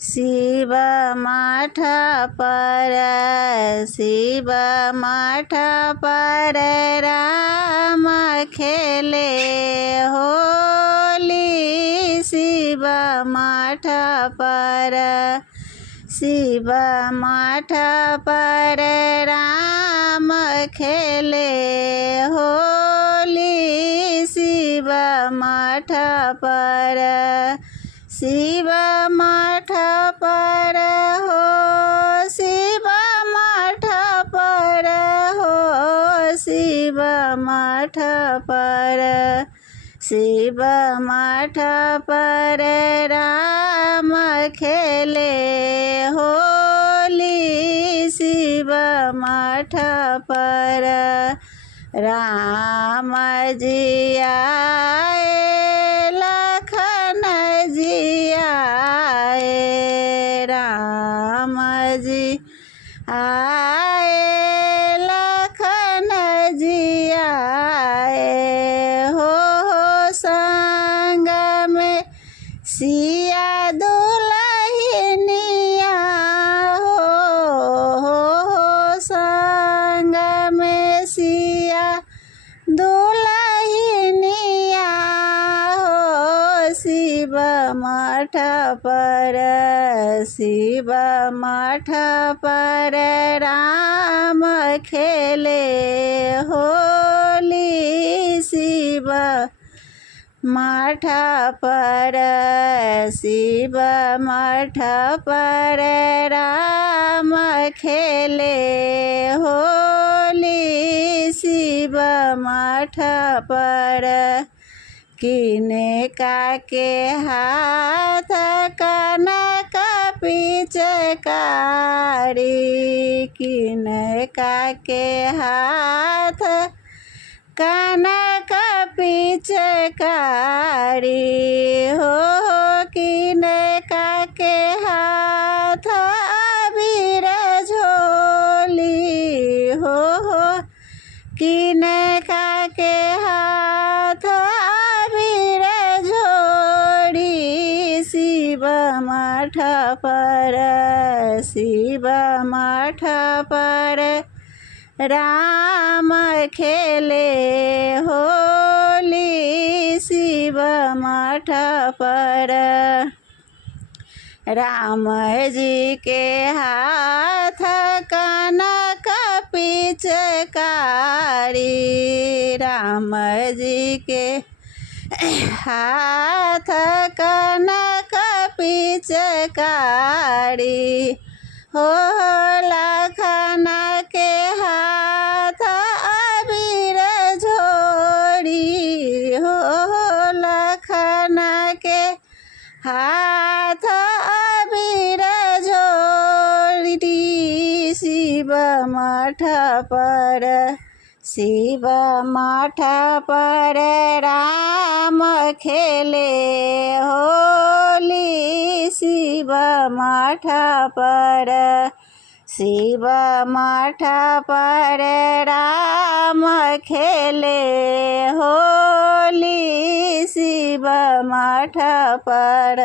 शिव मठ पर शिव मठ पर राम खेले होली। शिव मठ पर शिव मठ पर राम खेले होली। शिव मठ पर शिव मठ पर हो शिव मठ पर हो शिव मठ पर शिव मठ पर राम खेले होली। शिव मठ पर राम जी आए लखन जी आए। राम जी आए लखन जी आए हो संग में सिया दुल्हनिया हो संग में सिया दुल्हनिया हो। शिव मठ पर शिव मठ पर राम खेले होली। शिव मठ पर शिव मठ पर राम खेले होली। शिव मठ पर किने का के हाथ कनक पिचकारी। किने का के हाथ कनक पिचकारी हो। किने का के हाथ अबीर झोली हो। किने का के हाथ अबीर झोड़ी। शिव मठ पर शिव मठ पर राम खेले होली। शिव मठ पर राम जी के हाथ कनक पिचकारी। राम जी के हाथ कनक पिचकारी हो। लखन के हाथ अबीर झोड़ी हो। लखन के हाथ अबीर झोड़ी। शिव मठ पर शिव मठ पर राम खेले होली। शिव मठ पर शिव मठ पर राम खेले होली। शिव मठ पर